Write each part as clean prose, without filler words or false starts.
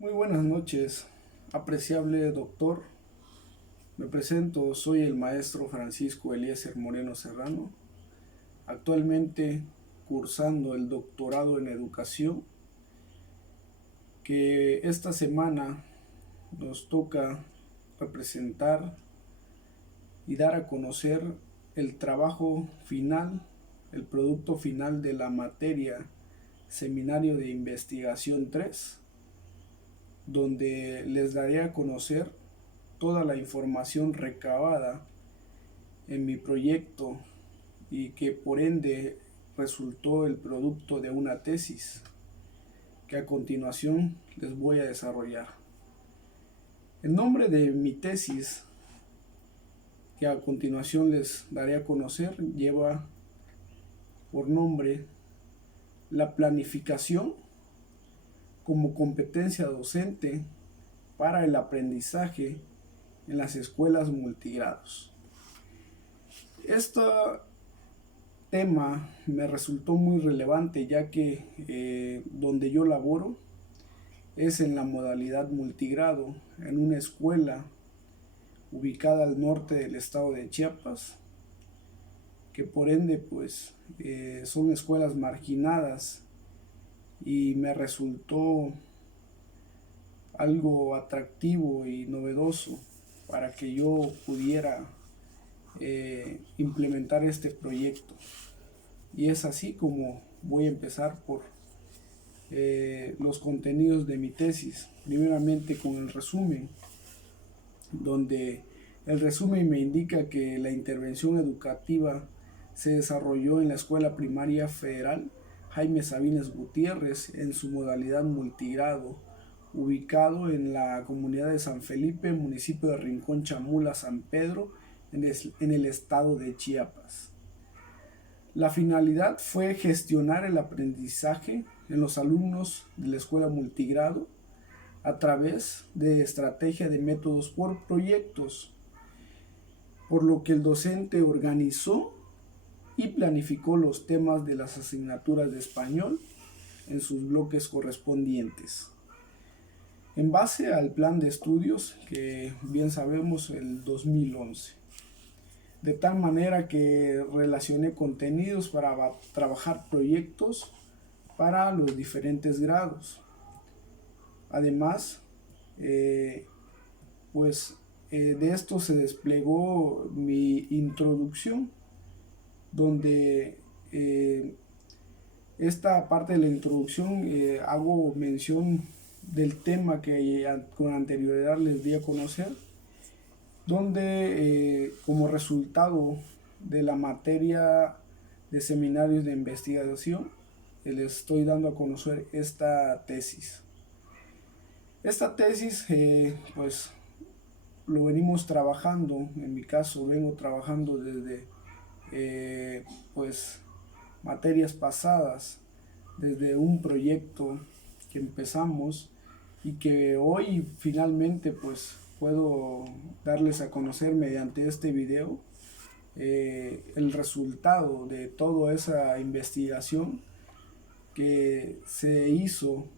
Muy buenas noches, apreciable doctor. Me presento, soy el maestro Francisco Eliezer Moreno Serrano, actualmente cursando el doctorado en educación, que esta semana nos toca representar y dar a conocer el trabajo final, el producto final de la materia Seminario de Investigación 3, donde les daré a conocer toda la información recabada en mi proyecto y que por ende resultó el producto de una tesis que a continuación les voy a desarrollar. El nombre de mi tesis, que a continuación les daré a conocer, lleva por nombre la planificación como competencia docente para el aprendizaje en las escuelas multigrados. Este tema me resultó muy relevante, ya que donde yo laboro es en la modalidad multigrado, en una escuela ubicada al norte del estado de Chiapas, que por ende pues son escuelas marginadas, y me resultó algo atractivo y novedoso para que yo pudiera implementar este proyecto. Y es así como voy a empezar por los contenidos de mi tesis. Primeramente con el resumen, donde el resumen me indica que la intervención educativa se desarrolló en la Escuela Primaria Federal Jaime Sabines Gutiérrez en su modalidad multigrado, ubicado en la comunidad de San Felipe, municipio de Rincón Chamula, San Pedro, en el estado de Chiapas. La finalidad fue gestionar el aprendizaje en los alumnos de la escuela multigrado a través de estrategia de métodos por proyectos, por lo que el docente organizó y planificó los temas de las asignaturas de español en sus bloques correspondientes. En base al plan de estudios que bien sabemos el 2011. De tal manera que relacioné contenidos para trabajar proyectos para los diferentes grados. Además, de esto se desplegó mi introducción, donde esta parte de la introducción hago mención del tema que con anterioridad les di a conocer, donde como resultado de la materia de seminarios de investigación les estoy dando a conocer esta tesis. Esta tesis pues lo venimos trabajando, en mi caso vengo trabajando desde pues materias pasadas, desde un proyecto que empezamos y que hoy finalmente pues puedo darles a conocer mediante este video el resultado de toda esa investigación que se hizo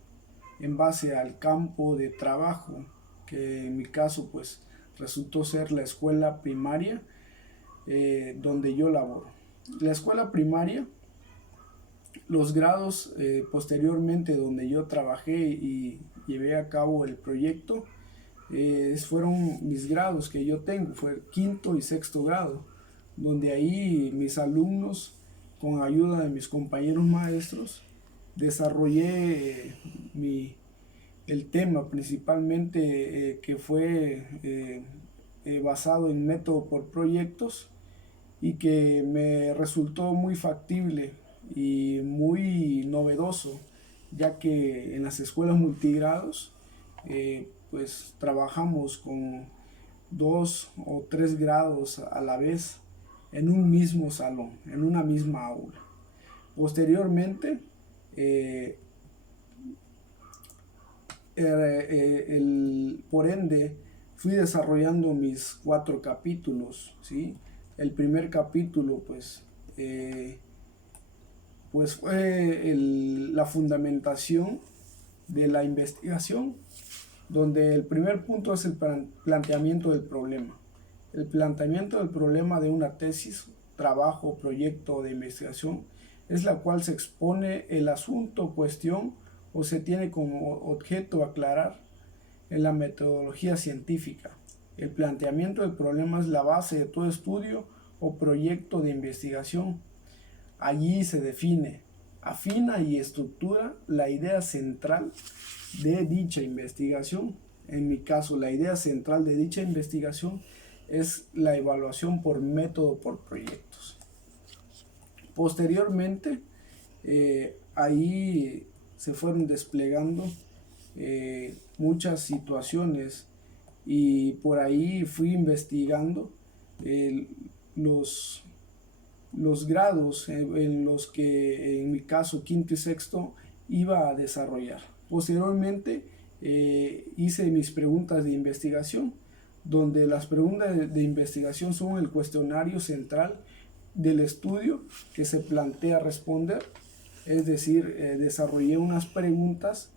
en base al campo de trabajo, que en mi caso pues resultó ser la escuela primaria donde yo laboro. La escuela primaria, los grados posteriormente donde yo trabajé y llevé a cabo el proyecto, fueron mis grados que yo tengo, fue quinto y sexto grado, donde ahí mis alumnos, con ayuda de mis compañeros maestros, desarrollé el tema principalmente que fue basado en método por proyectos, y que me resultó muy factible y muy novedoso, ya que en las escuelas multigrados pues trabajamos con 2 o 3 grados a la vez en un mismo salón, en una misma aula. Posteriormente, por ende, fui desarrollando mis 4 capítulos, ¿sí? El primer capítulo pues fue la fundamentación de la investigación, donde el primer punto es el planteamiento del problema. El planteamiento del problema de una tesis, trabajo, proyecto de investigación es la cual se expone el asunto, cuestión o se tiene como objeto aclarar en la metodología científica. El planteamiento del problema es la base de todo estudio o proyecto de investigación. Allí se define, afina y estructura la idea central de dicha investigación. En mi caso, la idea central de dicha investigación es la evaluación por método por proyectos. Posteriormente, ahí se fueron desplegando muchas situaciones y por ahí fui investigando los grados en los que en mi caso quinto y sexto iba a desarrollar. Posteriormente hice mis preguntas de investigación, donde las preguntas de investigación son el cuestionario central del estudio que se plantea responder, es decir, desarrollé unas preguntas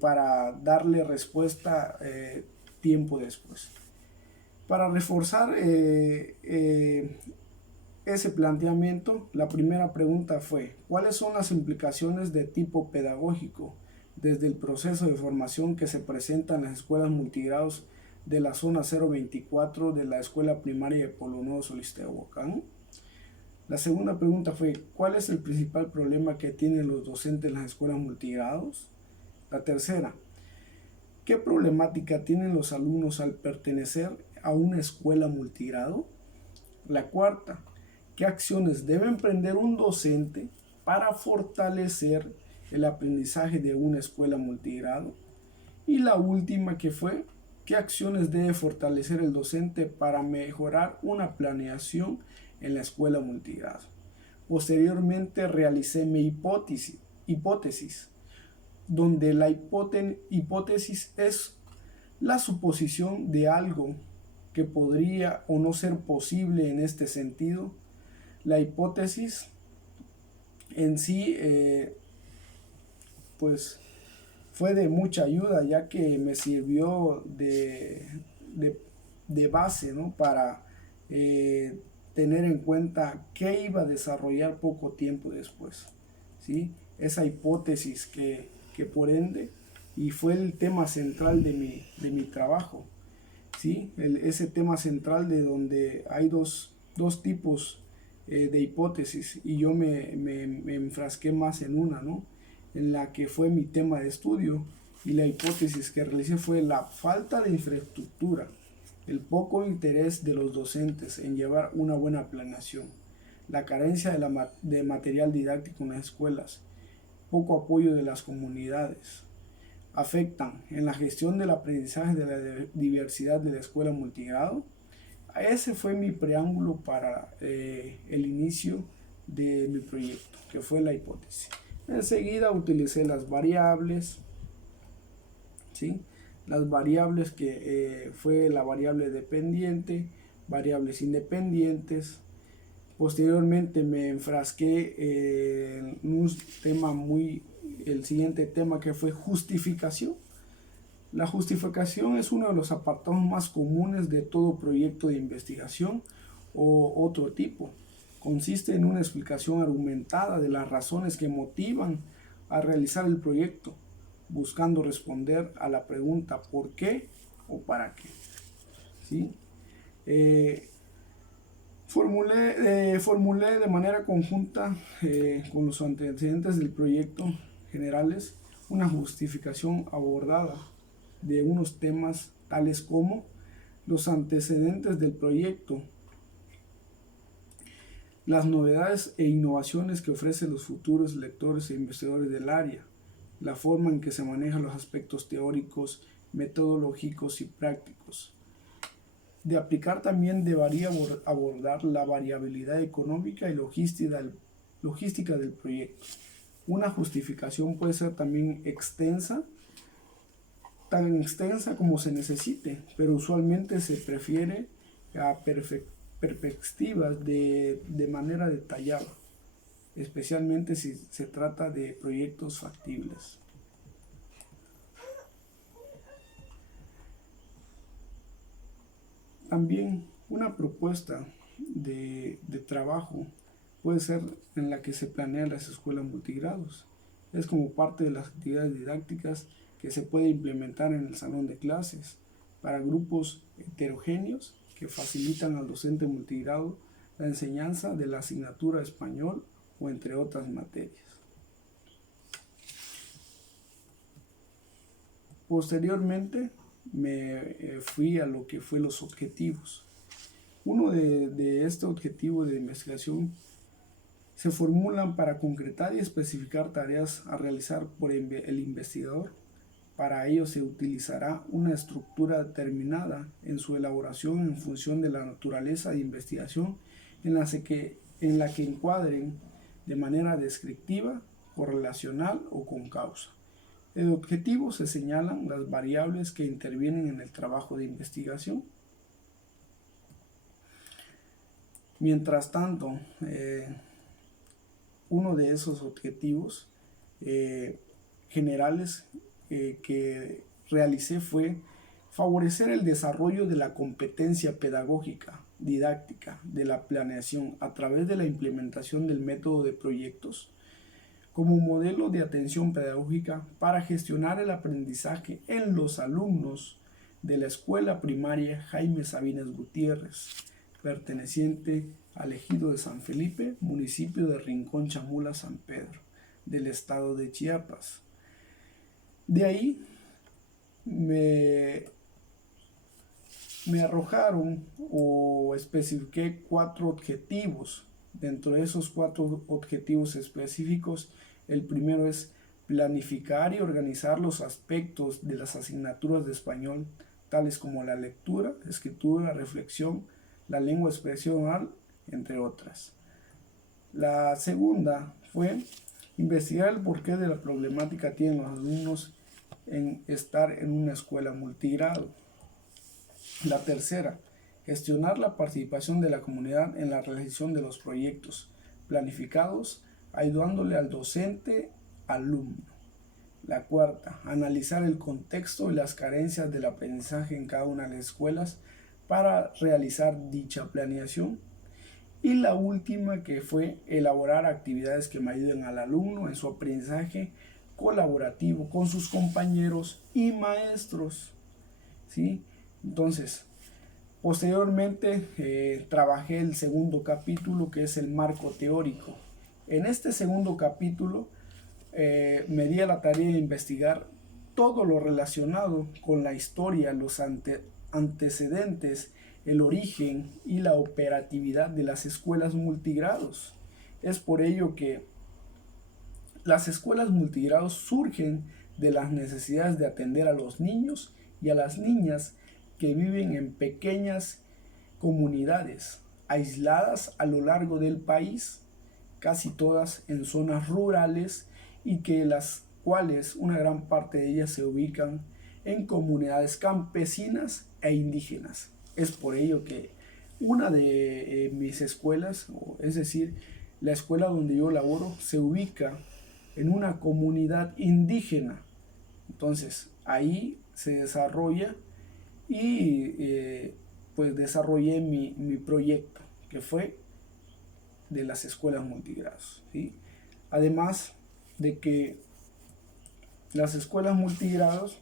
para darle respuesta tiempo después. Para reforzar ese planteamiento, la primera pregunta fue: ¿cuáles son las implicaciones de tipo pedagógico desde el proceso de formación que se presenta en las escuelas multigrados de la zona 024 de la escuela primaria de Pueblo Nuevo Solistehuacán? La segunda pregunta fue: ¿cuál es el principal problema que tienen los docentes en las escuelas multigrados? La tercera: ¿qué problemática tienen los alumnos al pertenecer a una escuela multigrado? La cuarta: ¿qué acciones debe emprender un docente para fortalecer el aprendizaje de una escuela multigrado? Y la última, que fue: ¿qué acciones debe fortalecer el docente para mejorar una planeación en la escuela multigrado? Posteriormente realicé mi hipótesis, donde la hipótesis es la suposición de algo que podría o no ser posible en este sentido. La hipótesis en sí pues fue de mucha ayuda, ya que me sirvió de base, ¿no? Para tener en cuenta qué iba a desarrollar poco tiempo después, ¿sí? Esa hipótesis que por ende, y fue el tema central de mi trabajo, ¿sí? Ese tema central de donde hay dos tipos de hipótesis, y yo me enfrasqué más en una, ¿no? En la que fue mi tema de estudio, y la hipótesis que realicé fue la falta de infraestructura, el poco interés de los docentes en llevar una buena planeación, la carencia de material didáctico en las escuelas, poco apoyo de las comunidades, afectan en la gestión del aprendizaje de la diversidad de la escuela multigrado. Ese fue mi preámbulo para el inicio de mi proyecto, que fue la hipótesis. Enseguida utilicé las variables, ¿sí? Las variables que fue la variable dependiente, variables independientes. Posteriormente me enfrasqué en un tema el siguiente tema, que fue justificación. La justificación es uno de los apartados más comunes de todo proyecto de investigación o otro tipo. Consiste en una explicación argumentada de las razones que motivan a realizar el proyecto, buscando responder a la pregunta ¿por qué o para qué? ¿Sí? Formulé de manera conjunta con los antecedentes del proyecto generales una justificación abordada de unos temas tales como los antecedentes del proyecto, las novedades e innovaciones que ofrecen los futuros lectores e investigadores del área, la forma en que se manejan los aspectos teóricos, metodológicos y prácticos. De aplicar también debería abordar la variabilidad económica y logística del proyecto. Una justificación puede ser también tan extensa como se necesite, pero usualmente se prefiere a perspectivas de manera detallada, especialmente si se trata de proyectos factibles. También una propuesta de trabajo puede ser en la que se planean las escuelas multigrados. Es como parte de las actividades didácticas que se puede implementar en el salón de clases para grupos heterogéneos que facilitan al docente multigrado la enseñanza de la asignatura español o entre otras materias. Posteriormente me fui a lo que fue los objetivos. Uno de este objetivo de investigación se formulan para concretar y especificar tareas a realizar por el investigador. Para ello se utilizará una estructura determinada en su elaboración en función de la naturaleza de investigación en la que encuadren de manera descriptiva, correlacional o con causa. En el objetivo se señalan las variables que intervienen en el trabajo de investigación. Mientras tanto, uno de esos objetivos generales que realicé fue favorecer el desarrollo de la competencia pedagógica, didáctica, de la planeación a través de la implementación del método de proyectos como modelo de atención pedagógica para gestionar el aprendizaje en los alumnos de la escuela primaria Jaime Sabines Gutiérrez, perteneciente al ejido de San Felipe, municipio de Rincón Chamula, San Pedro, del estado de Chiapas. De ahí me arrojaron o especifiqué 4 objetivos. Dentro de esos 4 objetivos específicos, el primero es planificar y organizar los aspectos de las asignaturas de español, tales como la lectura, escritura, reflexión, la lengua expresión oral, entre otras. La segunda fue investigar el porqué de la problemática tienen los alumnos en estar en una escuela multigrado. La tercera, gestionar la participación de la comunidad en la realización de los proyectos planificados, ayudándole al docente alumno. La cuarta, analizar el contexto y las carencias del aprendizaje en cada una de las escuelas para realizar dicha planeación. Y la última, que fue elaborar actividades que me ayuden al alumno en su aprendizaje colaborativo con sus compañeros y maestros, ¿sí? Entonces, posteriormente trabajé el segundo capítulo, que es el marco teórico. En este segundo capítulo me di a la tarea de investigar todo lo relacionado con la historia, los antecedentes, el origen y la operatividad de las escuelas multigrados. Es por ello que las escuelas multigrados surgen de las necesidades de atender a los niños y a las niñas que viven en pequeñas comunidades aisladas a lo largo del país, casi todas en zonas rurales, y que las cuales una gran parte de ellas se ubican en comunidades campesinas e indígenas. Es por ello que una de mis escuelas, es decir, la escuela donde yo laboro, se ubica en una comunidad indígena. Entonces ahí se desarrolla y pues desarrollé mi proyecto, que fue de las escuelas multigrados, ¿sí? Además de que las escuelas multigrados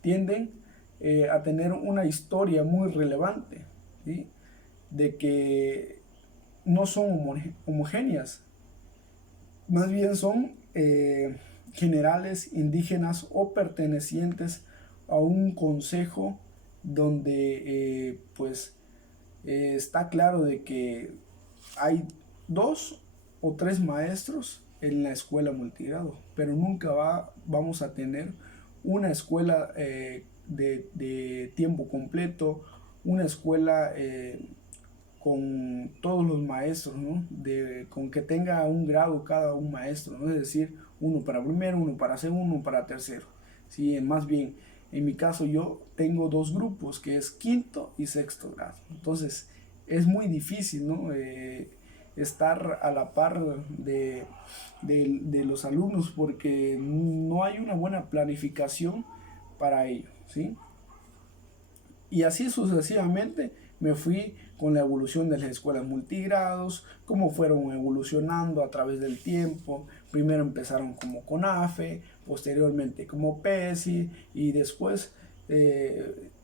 tienden a tener una historia muy relevante, ¿sí? De que no son homogéneas, más bien son generales, indígenas o pertenecientes a un consejo donde está claro de que hay 2 o 3 maestros en la escuela multigrado, pero nunca vamos a tener una escuela de tiempo completo, una escuela con todos los maestros, ¿no? Con que tenga un grado cada un maestro, ¿no? Es decir, uno para primero, uno para segundo, uno para tercero. Sí, más bien, en mi caso yo tengo 2 grupos, que es quinto y sexto grado. Entonces, es muy difícil, ¿no? Estar a la par de los alumnos, porque no hay una buena planificación para ello, ¿sí? Y así sucesivamente me fui con la evolución de las escuelas multigrados, cómo fueron evolucionando a través del tiempo. Primero empezaron como CONAFE, posteriormente como PESI, y después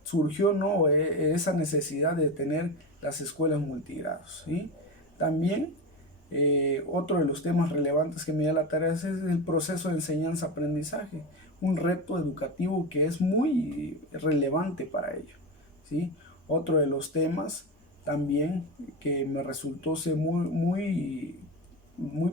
surgió, ¿no?, esa necesidad de tener las escuelas multigrados, ¿sí? También otro de los temas relevantes que me da la tarea es el proceso de enseñanza-aprendizaje, un reto educativo que es muy relevante para ello, ¿sí? Otro de los temas también que me resultó ser muy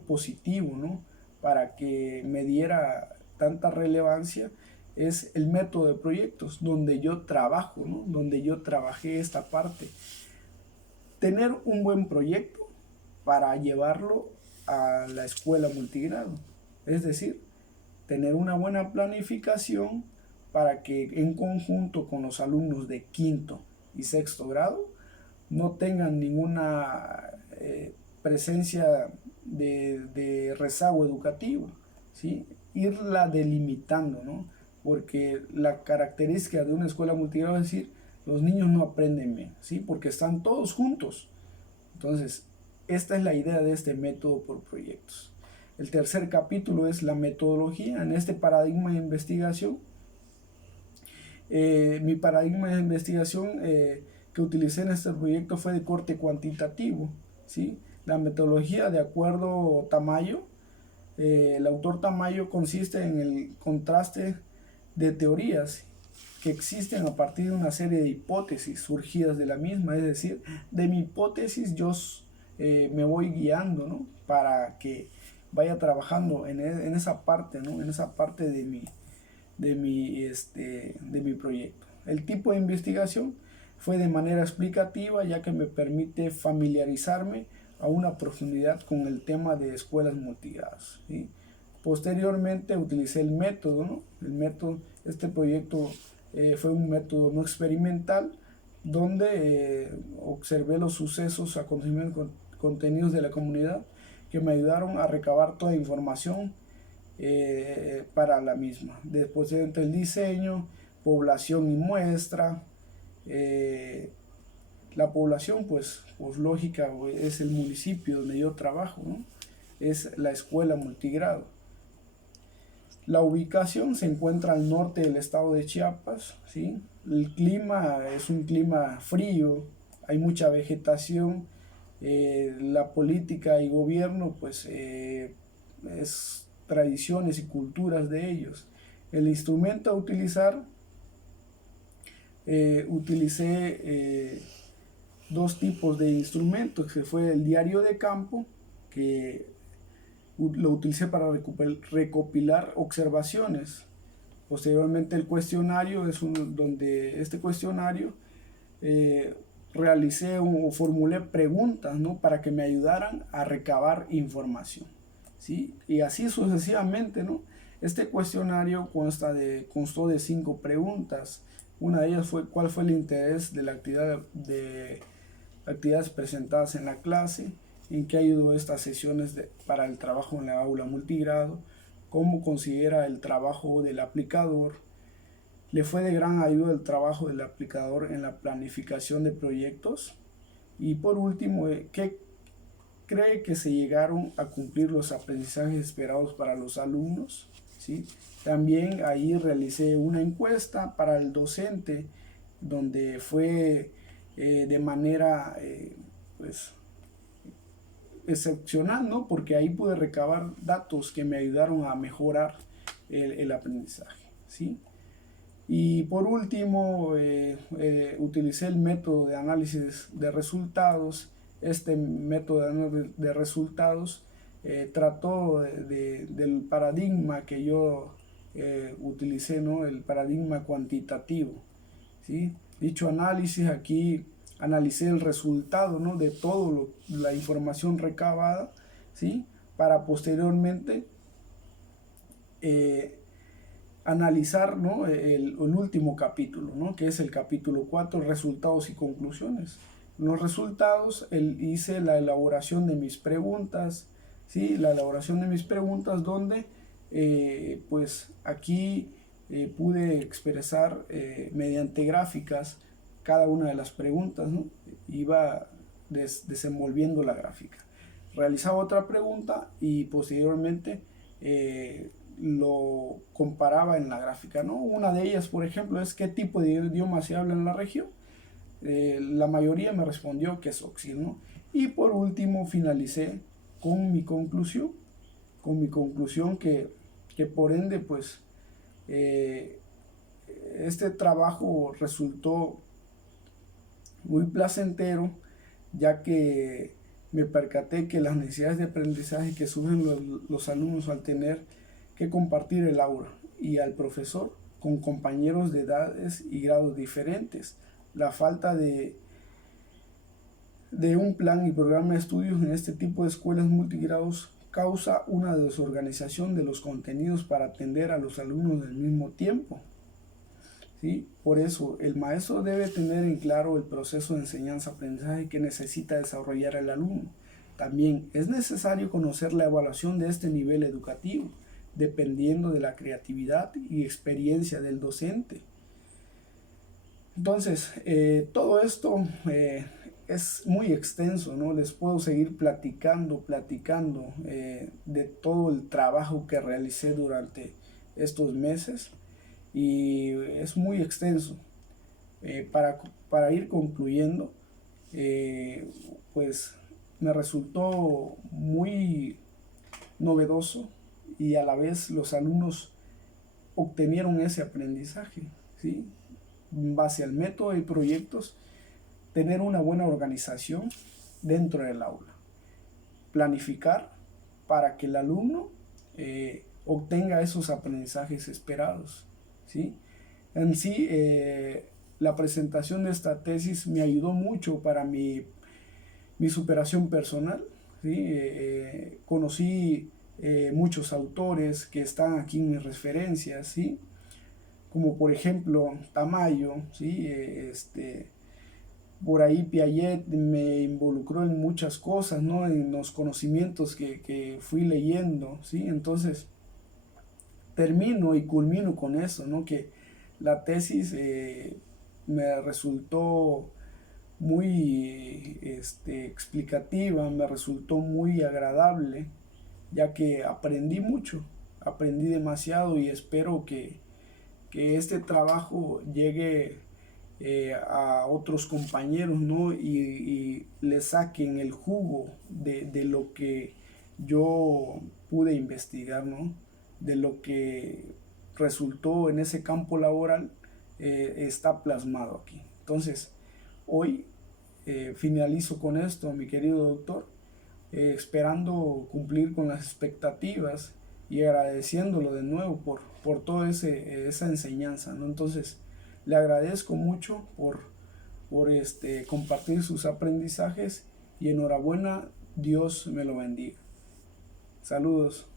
positivo, ¿no?, para que me diera tanta relevancia, es el método de proyectos, donde yo trabajo, ¿no?, donde yo trabajé esta parte. Tener un buen proyecto para llevarlo a la escuela multigrado, es decir, tener una buena planificación para que en conjunto con los alumnos de quinto y sexto grado no tengan ninguna presencia de rezago educativo, ¿sí? Irla delimitando, ¿no? Porque la característica de una escuela multigrado es decir, los niños no aprenden bien, ¿sí? Porque están todos juntos. Entonces, esta es la idea de este método por proyectos. El tercer capítulo es la metodología. En este paradigma de investigación, mi paradigma de investigación que utilicé en este proyecto fue de corte cuantitativo, ¿sí? La metodología, de acuerdo a Tamayo, el autor Tamayo, consiste en el contraste de teorías que existen a partir de una serie de hipótesis surgidas de la misma, es decir, de mi hipótesis yo me voy guiando, ¿no?, para que vaya trabajando en esa parte, ¿no?, en esa parte de mi proyecto. El tipo de investigación fue de manera explicativa, ya que me permite familiarizarme a una profundidad con el tema de escuelas multigrados, ¿sí? Posteriormente utilicé el método, ¿no? Este proyecto fue un método no experimental, donde observé los sucesos, acontecimientos, contenidos de la comunidad que me ayudaron a recabar toda información para la misma. Después el diseño, población y muestra. La población, pues lógica, es el municipio donde yo trabajo, ¿no? Es la escuela multigrado. La ubicación se encuentra al norte del estado de Chiapas, ¿sí? El clima es un clima frío, hay mucha vegetación. La política y gobierno, pues es tradiciones y culturas de ellos. El instrumento a utilizar, utilicé dos tipos de instrumentos, que fue el diario de campo, que lo utilicé para recopilar observaciones. Posteriormente el cuestionario es donde este cuestionario realicé o formulé preguntas, ¿no?, para que me ayudaran a recabar información, ¿sí? Y así sucesivamente, ¿no? Este cuestionario constó de 5 preguntas. Una de ellas fue: ¿cuál fue el interés de la actividades presentadas en la clase? ¿En qué ayudó estas sesiones para el trabajo en la aula multigrado? ¿Cómo considera el trabajo del aplicador? ¿Le fue de gran ayuda el trabajo del aplicador en la planificación de proyectos? Y por último, ¿qué cree que se llegaron a cumplir los aprendizajes esperados para los alumnos? ¿Sí? También ahí realicé una encuesta para el docente, donde fue de manera pues excepcional, ¿no?, porque ahí pude recabar datos que me ayudaron a mejorar el aprendizaje, ¿sí? Y por último, utilicé el método de análisis de resultados. Este método de análisis de resultados trató del paradigma que yo utilicé, ¿no?, el paradigma cuantitativo, ¿sí? Dicho análisis, aquí analicé el resultado, ¿no?, de toda la información recabada, ¿sí?, para posteriormente analizar, ¿no?, el último capítulo, ¿no?, que es el capítulo 4, resultados y conclusiones. En los resultados hice la elaboración de mis preguntas, ¿sí?, la elaboración de mis preguntas, donde pues aquí pude expresar mediante gráficas cada una de las preguntas, ¿no? Iba desenvolviendo la gráfica. Realizaba otra pregunta y posteriormente lo comparaba en la gráfica, ¿no? Una de ellas, por ejemplo, es qué tipo de idioma se habla en la región. La mayoría me respondió que es Oxil, ¿no? Y por último finalicé con mi conclusión, que por ende, pues, este trabajo resultó muy placentero, ya que me percaté que las necesidades de aprendizaje que sufren los alumnos al tener que compartir el aula y al profesor con compañeros de edades y grados diferentes, la falta de un plan y programa de estudios en este tipo de escuelas multigrados causa una desorganización de los contenidos para atender a los alumnos del mismo tiempo. ¿Sí? Por eso, el maestro debe tener en claro el proceso de enseñanza-aprendizaje que necesita desarrollar el alumno. También es necesario conocer la evaluación de este nivel educativo, dependiendo de la creatividad y experiencia del docente. Entonces, todo esto es muy extenso, ¿no? Les puedo seguir platicando de todo el trabajo que realicé durante estos meses y es muy extenso. Para ir concluyendo, pues me resultó muy novedoso y a la vez los alumnos obtenieron ese aprendizaje, ¿sí? En base al método y proyectos, tener una buena organización dentro del aula, planificar para que el alumno obtenga esos aprendizajes esperados, ¿sí? En sí, la presentación de esta tesis me ayudó mucho para mi superación personal, ¿sí? Conocí muchos autores que están aquí en mis referencias, ¿sí? Como por ejemplo Tamayo, ¿sí? Por ahí Piaget me involucró en muchas cosas, ¿no? En los conocimientos que fui leyendo, ¿sí? Entonces termino y culmino con eso, ¿no? Que la tesis me resultó muy explicativa, me resultó muy agradable, ya que aprendí mucho, aprendí demasiado y espero que este trabajo llegue a otros compañeros, ¿no? Y le saquen el jugo de lo que yo pude investigar, ¿no? De lo que resultó en ese campo laboral, está plasmado aquí. Entonces, hoy finalizo con esto, mi querido doctor, esperando cumplir con las expectativas y agradeciéndolo de nuevo por toda esa enseñanza, ¿no? Entonces, le agradezco mucho por compartir sus aprendizajes y enhorabuena, Dios me lo bendiga. Saludos.